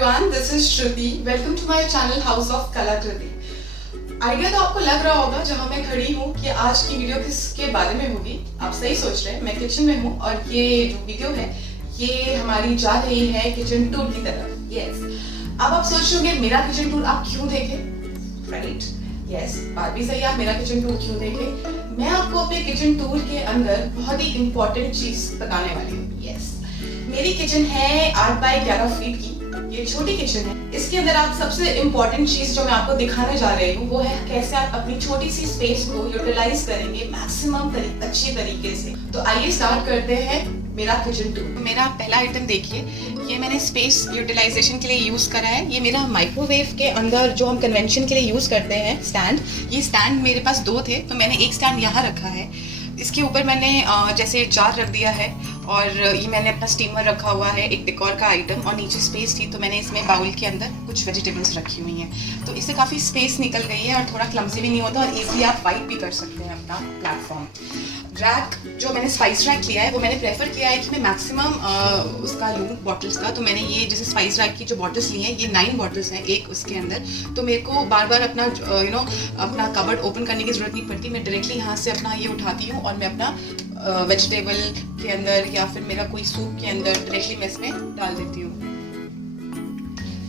everyone, this is Shruti. Welcome to my channel House of Kalakriti. Idea तो आपको लग रहा होगा जहाँ मैं खड़ी हूँ कि आज की वीडियो किसके बारे में होगी। आप सही सोच रहे हैं, मैं किचन में हूँ और ये जो वीडियो है ये हमारी जा रही है किचन टूर की तरफ। यस, अब आप सोच रहे होंगे मेरा किचन टूर आप क्यों देखें, राइट? यस, बात भी सही, आप मेरा किचन टूर क्यों देखें। मैं आपको अपने किचन टूर के अंदर बहुत ही इंपॉर्टेंट चीज बताने वाली हूँ। यस, मेरी किचन है 8 बाय 11 फीट की। ये छोटी किचन है। इसके अंदर आप सबसे इम्पोर्टेंट चीज जो मैं आपको दिखाने जा रही हूँ वो है कैसे आप अपनी छोटी सी स्पेस को यूटिलाइज करेंगे मैक्सिमम अच्छे तरीके से। तो आइए स्टार्ट करते हैं मेरा किचन टूर। मेरा पहला आइटम देखिए, ये मैंने स्पेस यूटिलाइजेशन के लिए यूज करा है। ये मेरा माइक्रोवेव के अंदर जो हम कन्वेंशन के लिए यूज करते हैं स्टैंड। ये स्टैंड मेरे पास 2 थे तो मैंने एक स्टैंड यहाँ रखा है। इसके ऊपर मैंने जैसे जार रख दिया है और ये मैंने अपना स्टीमर रखा हुआ है, एक डेकोर का आइटम, और नीचे स्पेस थी तो मैंने इसमें बाउल के अंदर कुछ वेजिटेबल्स रखी हुई हैं। तो इससे काफ़ी स्पेस निकल गई है और थोड़ा क्लमसी भी नहीं होता और इजीली आप वाइप भी कर सकते हैं अपना प्लेटफॉर्म। रैक जो मैंने स्पाइस रैक लिया है वो मैंने प्रेफर किया है कि मैं मैक्सिमम उसका लूँ बॉटल्स का। तो मैंने ये जैसे स्पाइस रैक की जो बॉटल्स ली हैं ये 9 बॉटल्स हैं एक उसके अंदर। तो मेरे को बार बार अपना अपना कबर्ड ओपन करने की ज़रूरत नहीं पड़ती। मैं डायरेक्टली यहाँ से अपना ये उठाती हूँ और मैं अपना वेजिटेबल के अंदर या फिर मेरा कोई सूप के अंदर डायरेक्टली मैं इसमें डाल देती हूँ।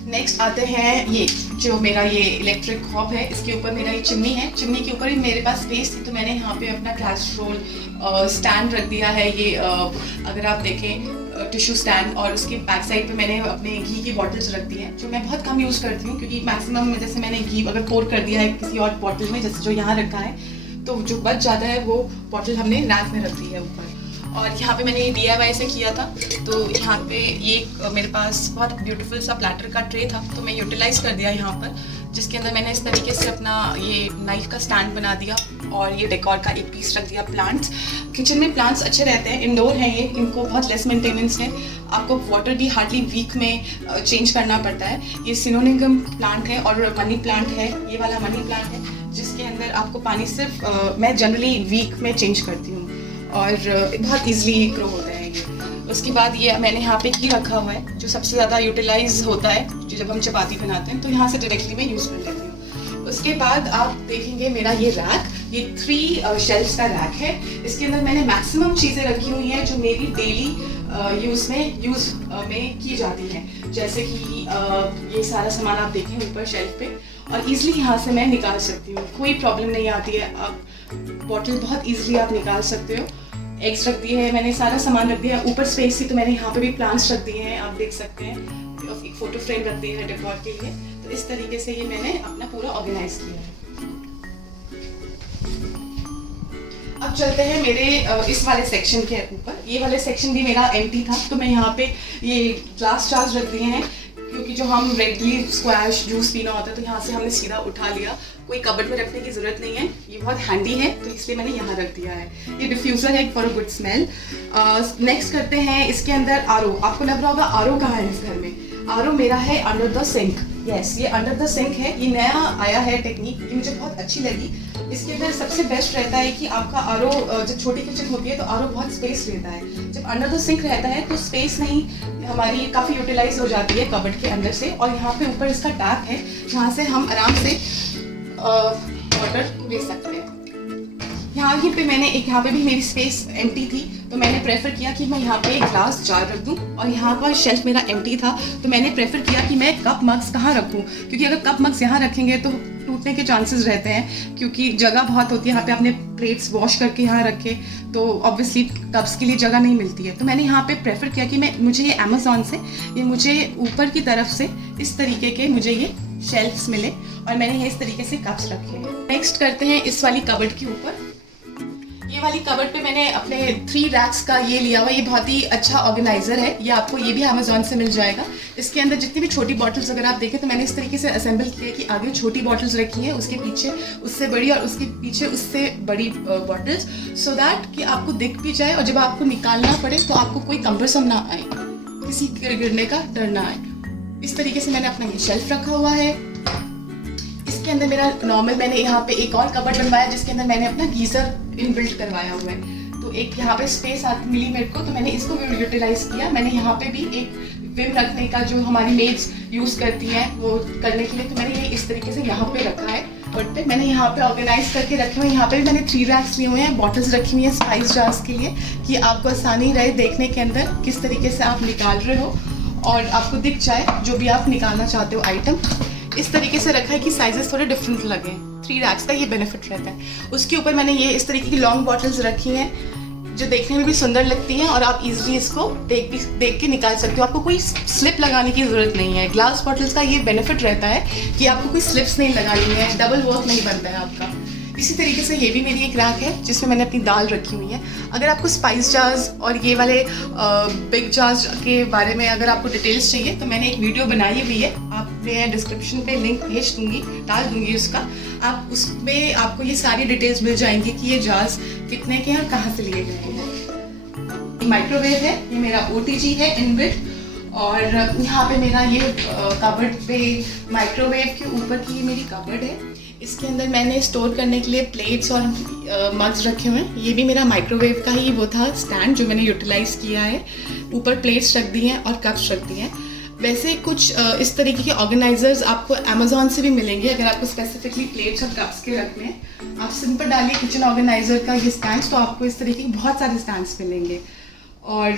नेक्स्ट आते हैं ये जो मेरा ये इलेक्ट्रिक हॉब है, इसके ऊपर मेरा ये चिमनी है। चिमनी के ऊपर ही मेरे पास स्पेस थी तो मैंने यहाँ पे अपना कैसरोल स्टैंड रख दिया है। ये अगर आप देखें टिश्यू स्टैंड, और उसके बैक साइड पे मैंने अपने घी की बॉटल्स रख दी हैं जो मैं बहुत कम यूज़ करती हूँ क्योंकि मैक्सिमम जैसे मैंने घी अगर पोर कर दिया है किसी और बॉटल में, जैसे जो यहाँ रखा है, तो जो बच जाता है वो बॉटल हमने रैक में रख दी है ऊपर। और यहाँ पे मैंने DIY से किया था तो यहाँ पे ये मेरे पास बहुत ब्यूटीफुल सा प्लेटर का ट्रे था तो मैं यूटिलाइज कर दिया यहाँ पर, जिसके अंदर मैंने इस तरीके से अपना ये नाइफ का स्टैंड बना दिया और ये डेकोर का एक पीस रख दिया। प्लांट्स, किचन में प्लांट्स अच्छे रहते हैं, इंडोर हैं ये, इनको बहुत लेस मेंटेनेंस है, आपको वाटर भी हार्डली वीक में चेंज करना पड़ता है। ये सिनोनिगम प्लांट है और मनी प्लांट है, ये वाला मनी प्लांट है जिसके अंदर आपको पानी सिर्फ मैं जनरली वीक में चेंज करती हूँ और बहुत ईजिली ग्रो होता है ये। उसके बाद ये मैंने यहाँ पे घी रखा हुआ है जो सबसे ज़्यादा यूटिलाइज होता है जो जब हम चपाती बनाते हैं, तो यहाँ से डायरेक्टली मैं यूज़ कर लेती हूँ। उसके बाद आप देखेंगे मेरा ये रैक, ये 3 शेल्फ्स का रैक है। इसके अंदर मैंने मैक्सिमम चीज़ें रखी हुई हैं जो मेरी डेली यूज़ में की जाती हैं। जैसे कि ये सारा सामान आप देखें ऊपर शेल्फ पे और ईजिली यहाँ से मैं निकाल सकती हूँ, कोई प्रॉब्लम नहीं आती है। आप बॉटल बहुत ईजिली आप निकाल सकते हो। एग्स रख दिए हैं मैंने, सारा सामान रख दिया है। ऊपर स्पेस थी तो मैंने यहाँ पे भी प्लांट्स रख दिए हैं, आप देख सकते हैं। एक फोटो फ्रेम रख दिया है डेकोर के लिए। तो इस तरीके से ये मैंने अपना पूरा ऑर्गेनाइज किया है। अब चलते हैं मेरे इस वाले सेक्शन के ऊपर। ये वाले सेक्शन भी मेरा एम्प्टी था तो मैं यहाँ पे ये ग्लास जार्स रख दिए हैं क्योंकि जो हम रेगुलरली स्क्वैश जूस पीना होता है तो यहाँ से हमने सीधा उठा लिया, कोई कबर्ड में रखने की ज़रूरत नहीं है। ये बहुत हैंडी है तो इसलिए मैंने यहाँ रख दिया है। ये डिफ्यूज़र है for a good smell. Next करते हैं इसके अंदर आरओ। आपको लग रहा होगा आरओ कहाँ है इस घर में। आरओ मेरा है अंडर द सिंक। यस, ये अंडर द सिंक है। ये नया आया है टेक्निक, ये मुझे बहुत अच्छी लगी। इसके अंदर सबसे बेस्ट रहता है कि आपका आरओ, जब छोटी किचन होती है तो आरओ बहुत स्पेस लेता है। जब अंडर द सिंक रहता है तो स्पेस नहीं हमारी काफ़ी यूटिलाइज हो जाती है कबर्ड के अंदर से। और यहाँ पे ऊपर इसका टैप है जहाँ से हम आराम से वाटर ले सकते हैं। यहाँ पे मैंने यहाँ पे भी मेरी स्पेस एम्प्टी थी तो मैंने प्रेफर किया कि मैं यहाँ पे एक ग्लास जार रख दूँ। और यहाँ पर शेल्फ मेरा एम्प्टी था तो मैंने प्रेफर किया कि मैं कप मग्स कहाँ रखूँ, क्योंकि अगर कप मग्स यहाँ रखेंगे तो टूटने के चांसेस रहते हैं क्योंकि जगह बहुत होती है। यहाँ पे आपने प्लेट्स वॉश करके यहाँ रखे तो ऑब्वियसली कप्स के लिए जगह नहीं मिलती है। तो मैंने यहाँ पे प्रेफर किया कि मुझे ये अमेज़ॉन से ये मुझे ऊपर की तरफ से इस तरीके के मुझे ये शेल्फ्स मिले और मैंने ये इस तरीके से कप्स रखे हैं। नेक्स्ट करते हैं इस वाली कबर्ड के ऊपर। ये वाली कबर्ड पे मैंने अपने 3 रैक्स का ये लिया हुआ। ये बहुत ही अच्छा ऑर्गेनाइजर है, ये आपको ये भी अमेज़ॉन से मिल जाएगा। इसके अंदर जितनी भी छोटी बॉटल्स अगर आप देखें तो मैंने इस तरीके से असेंबल किया कि आगे छोटी बॉटल्स रखी हैं, उसके पीछे उससे बड़ी और उसके पीछे उससे बड़ी बॉटल्स, सो दैट कि आपको दिख भी जाए और जब आपको निकालना पड़े तो आपको कोई कम्बरसम ना आए, किसी गिरने का डर ना आए। इस तरीके से मैंने अपना ये शेल्फ रखा हुआ है। इसके अंदर मेरा नॉर्मल, मैंने यहाँ पे एक और कबर्ड बनवाया जिसके अंदर मैंने अपना गीज़र इनबिल्ट करवाया हुआ है। तो एक यहाँ पे स्पेस मिली मेरे को तो मैंने इसको भी यूटिलाइज किया। मैंने यहाँ पे भी एक विम रखने का जो हमारी मेड्स यूज़ करती हैं वो करने के लिए, तो मैंने ये इस तरीके से यहाँ पे रखा है। बट पे मैंने यहाँ पे ऑर्गेनाइज करके रखे हुए हैं। यहाँ पे भी मैंने 3 रैक्स लिए हुए हैं, बॉटल्स रखी हुई हैं स्पाइस जार्स के लिए, कि आपको आसानी रहे देखने के अंदर किस तरीके से आप निकाल रहे हो और आपको दिख जाए जो भी आप निकालना चाहते हो आइटम। इस तरीके से रखा है कि साइजेस थोड़े डिफरेंट लगे। 3 रैक्स का ये बेनिफिट रहता है। उसके ऊपर मैंने ये इस तरीके की लॉन्ग बॉटल्स रखी हैं जो देखने में भी सुंदर लगती हैं और आप इजीली इसको देख के निकाल सकते हो। आपको कोई स्लिप लगाने की ज़रूरत नहीं है। ग्लास बॉटल्स का ये बेनिफिट रहता है कि आपको कोई स्लिप्स नहीं लगानी है, डबल वर्क नहीं बनता है आपका। इसी तरीके से ये भी मेरी एक रैक है जिसमें मैंने अपनी दाल रखी हुई है। अगर आपको स्पाइस जार्स और ये वाले बिग जार्स के बारे में अगर आपको डिटेल्स चाहिए तो मैंने एक वीडियो बनाई हुई है, आप मैं डिस्क्रिप्शन पे लिंक भेज दूँगी, डाल दूँगी उसका। आप उसमें आपको ये सारी डिटेल्स मिल जाएंगी कि ये जार्स कितने के हैं और कहाँ से लिए गए हैं। माइक्रोवेव है, ये मेरा OTG है इनबिल्ट। और यहाँ पे मेरा ये कबर्ड पे माइक्रोवेव के ऊपर की ये मेरी कबर्ड है। इसके अंदर मैंने स्टोर करने के लिए प्लेट्स और मग्स रखे हुए हैं। ये भी मेरा माइक्रोवेव का ही वो था स्टैंड जो मैंने यूटिलाइज़ किया है। ऊपर प्लेट्स रख दी हैं और कप्स रख दिए हैं। वैसे कुछ इस तरीके के ऑर्गेनाइजर्स आपको अमेज़ॉन से भी मिलेंगे अगर आपको स्पेसिफिकली प्लेट्स और कप्स के रखने हैं। आप सिंपल डालिए किचन ऑर्गेनाइजर का ये स्टैंड्स, तो आपको इस तरीके के बहुत सारे स्टैंड्स मिलेंगे। और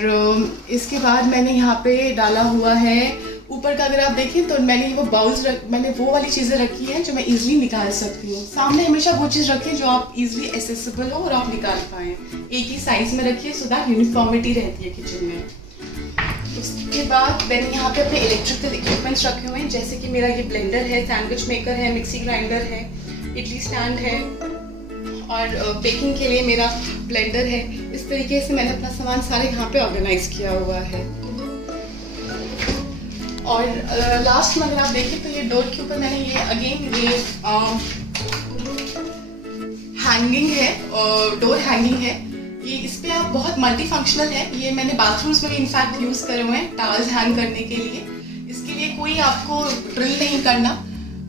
इसके बाद मैंने यहाँ पे डाला हुआ है ऊपर का, अगर आप देखें तो मैंने वो बाउल्स मैंने वो वाली चीज़ें रखी हैं जो मैं इजीली निकाल सकती हूँ। सामने हमेशा वो चीज़ रखें जो आप इजीली एसेसिबल हो और आप निकाल पाएँ। एक ही साइज़ में रखिए सो दैट यूनिफॉर्मिटी रहती है किचन में। उसके बाद मैंने यहाँ पे अपने इलेक्ट्रिकल इक्विपमेंट्स रखे हुए हैं, जैसे कि मेरा ये ब्लेंडर है, सैंडविच मेकर है, मिक्सी ग्राइंडर है, इडली स्टैंड है और बेकिंग के लिए मेरा ब्लेंडर है। इस तरीके से मैंने अपना सामान सारे यहाँ पे ऑर्गेनाइज किया हुआ है। और लास्ट में अगर आप देखें तो ये डोर के ऊपर मैंने ये अगेन ये हैंगिंग है, डोर हैंगिंग है। ये इस पे आप बहुत मल्टी फंक्शनल है। ये मैंने बाथरूम्स में भी इनफैक्ट यूज़ करे हुए हैं टॉवल्स हैंग करने के लिए। इसके लिए कोई आपको ड्रिल नहीं करना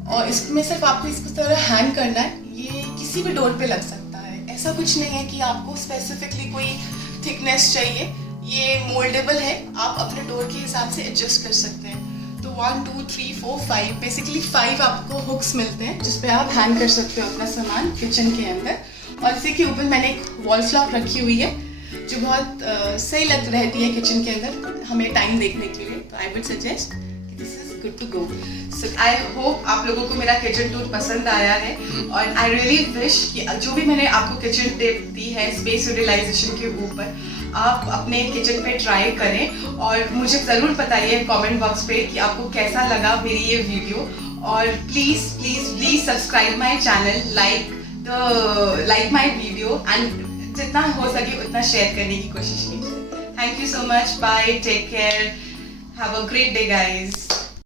और इसमें सिर्फ आपको इसको तरह हैंग करना है। ये किसी भी डोर पे लग सकता है, ऐसा कुछ नहीं है कि आपको स्पेसिफिकली कोई थिकनेस चाहिए। ये मोल्डेबल है, आप अपने डोर के हिसाब से एडजस्ट कर सकते हैं। तो 1 2 3 4 5 बेसिकली 5 आपको हुक्स मिलते हैं जिस पे आप हैंग कर सकते हो अपना सामान किचन के अंदर। और इसी के ऊपर मैंने एक वॉल क्लॉक रखी हुई है जो बहुत सही लग रहती है किचन के अंदर हमें टाइम देखने के लिए। तो I would suggest this is good to go. So I hope आप लोगों को मेरा किचन टूर पसंद आया है और आई रियली विश कि जो भी मैंने आपको किचन टिप दी है स्पेस यूटिलाइजेशन के ऊपर आप अपने किचन पे ट्राई करें और मुझे ज़रूर बताइए कमेंट बॉक्स पे कि आपको कैसा लगा मेरी ये वीडियो। और please please please subscribe my channel, like my video and जितना हो सके उतना शेयर करने की कोशिश कीजिए। Thank you so much, bye, take care, have a great day guys.